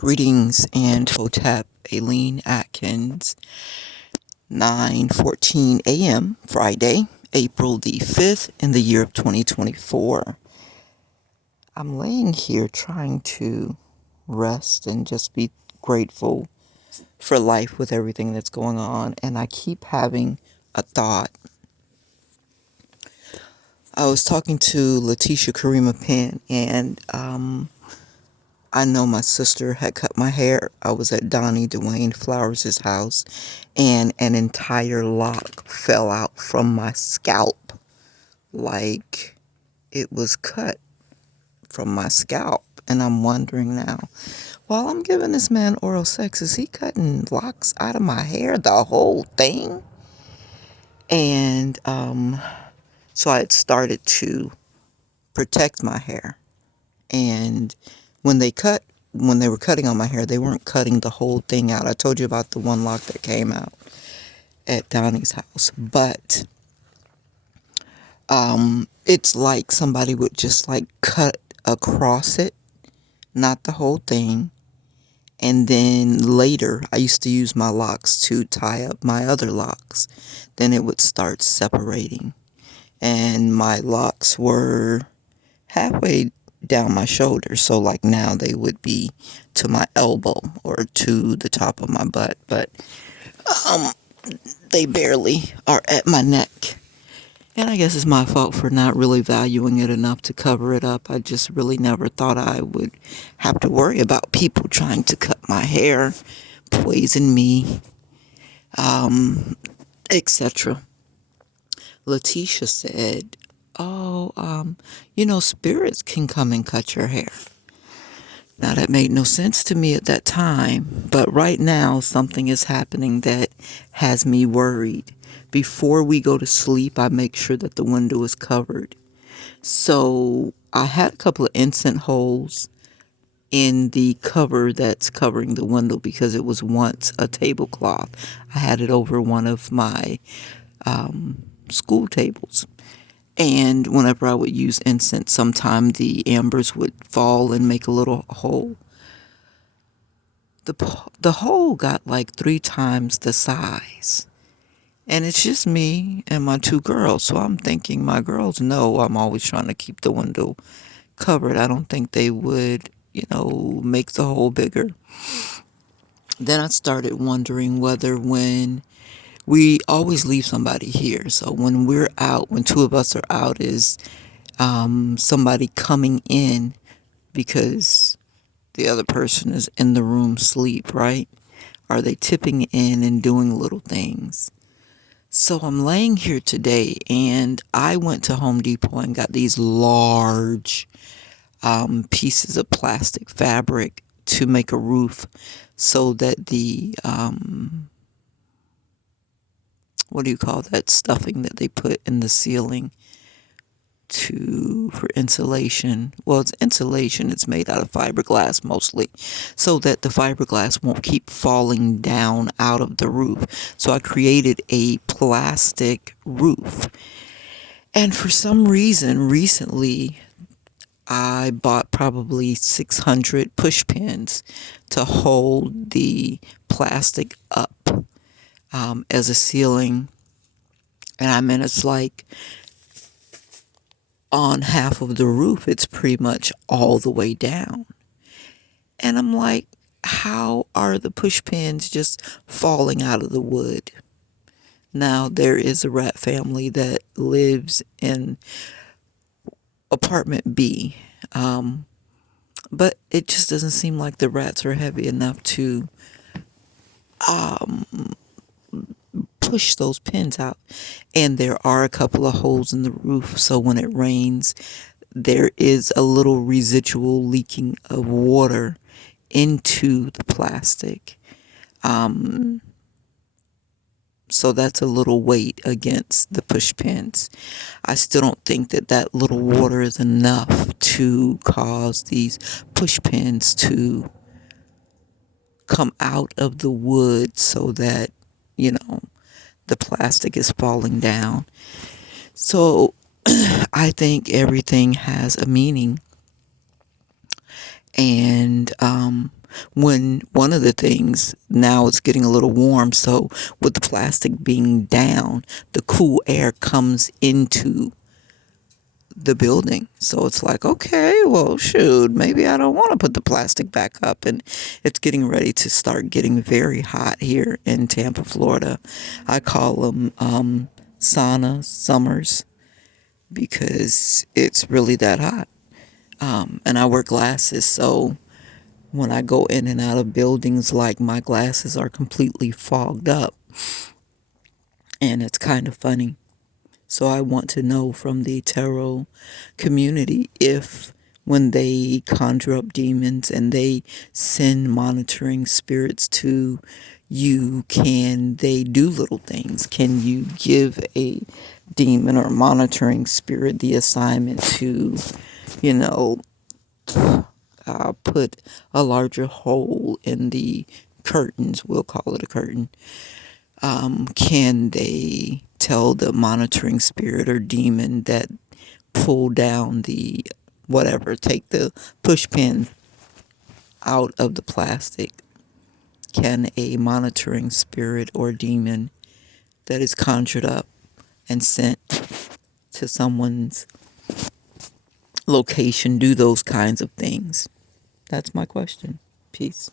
Greetings and Hotep Aileen Atkins, 9:14 a.m. Friday, April the 5th in the year of 2024. I'm laying here trying to rest and just be grateful for life with everything that's going on, and I keep having a thought. I was talking to Letitia Karima Penn, and I know my sister had cut my hair. I was at Donnie Dwayne Flowers' house, and an entire lock fell out from my scalp, like it was cut from my scalp. And I'm wondering now, while I'm giving this man oral sex, is he cutting locks out of my hair, the whole thing? And so I had started to protect my hair. And when they were cutting on my hair, they weren't cutting the whole thing out. I told you about the one lock that came out at Donnie's house, but it's like somebody would just like cut across it, not the whole thing. And then later, I used to use my locks to tie up my other locks. Then it would start separating, and my locks were halfway down my shoulder. So like now they would be to my elbow or to the top of my butt, but they barely are at my neck. And I guess it's my fault for not really valuing it enough to cover it up. I just really never thought I would have to worry about people trying to cut my hair, poison me, etc. Letitia said, "Oh, spirits can come and cut your hair." Now, that made no sense to me at that time, but right now something is happening that has me worried. Before we go to sleep, I make sure that the window is covered. So I had a couple of instant holes in the cover that's covering the window because it was once a tablecloth. I had it over one of my school tables. And whenever I would use incense, sometime the embers would fall and make a little hole. The hole got like 3 times the size. And it's just me and my 2 girls. So I'm thinking my girls know I'm always trying to keep the window covered. I don't think they would, make the hole bigger. Then I started wondering whether when we always leave somebody here. So when we're out, when 2 of us are out, is somebody coming in because the other person is in the room sleep, right? Are they tipping in and doing little things? So I'm laying here today, and I went to Home Depot and got these large pieces of plastic fabric to make a roof so that the, what do you call that stuffing that they put in the ceiling for insulation. Well, it's insulation. It's made out of fiberglass mostly, so that the fiberglass won't keep falling down out of the roof. So I created a plastic roof. And for some reason, recently, I bought probably 600 push pins to hold the plastic up as a ceiling. And I mean, it's like on half of the roof, it's pretty much all the way down. And I'm like, how are the push pins just falling out of the wood? Now, there is a rat family that lives in apartment B, but it just doesn't seem like the rats are heavy enough to push those pins out. And there are a couple of holes in the roof, so when it rains, there is a little residual leaking of water into the plastic. So that's a little weight against the push pins. I still don't think that that little water is enough to cause these push pins to come out of the wood so that, the plastic is falling down. So I think everything has a meaning. And when one of the things now it's getting a little warm, so with the plastic being down, the cool air comes into the building. So it's like, okay, well, shoot, maybe I don't want to put the plastic back up. And it's getting ready to start getting very hot here in Tampa, Florida. I call them sauna summers because it's really that hot. And I wear glasses, so when I go in and out of buildings, like my glasses are completely fogged up, and it's kind of funny. So I want to know from the tarot community if when they conjure up demons and they send monitoring spirits to you, can they do little things? Can you give a demon or monitoring spirit the assignment to, you know, put a larger hole in the curtains? We'll call it a curtain. Can they tell the monitoring spirit or demon that pull down the whatever, take the push pin out of the plastic? Can a monitoring spirit or demon that is conjured up and sent to someone's location do those kinds of things? That's my question. Peace.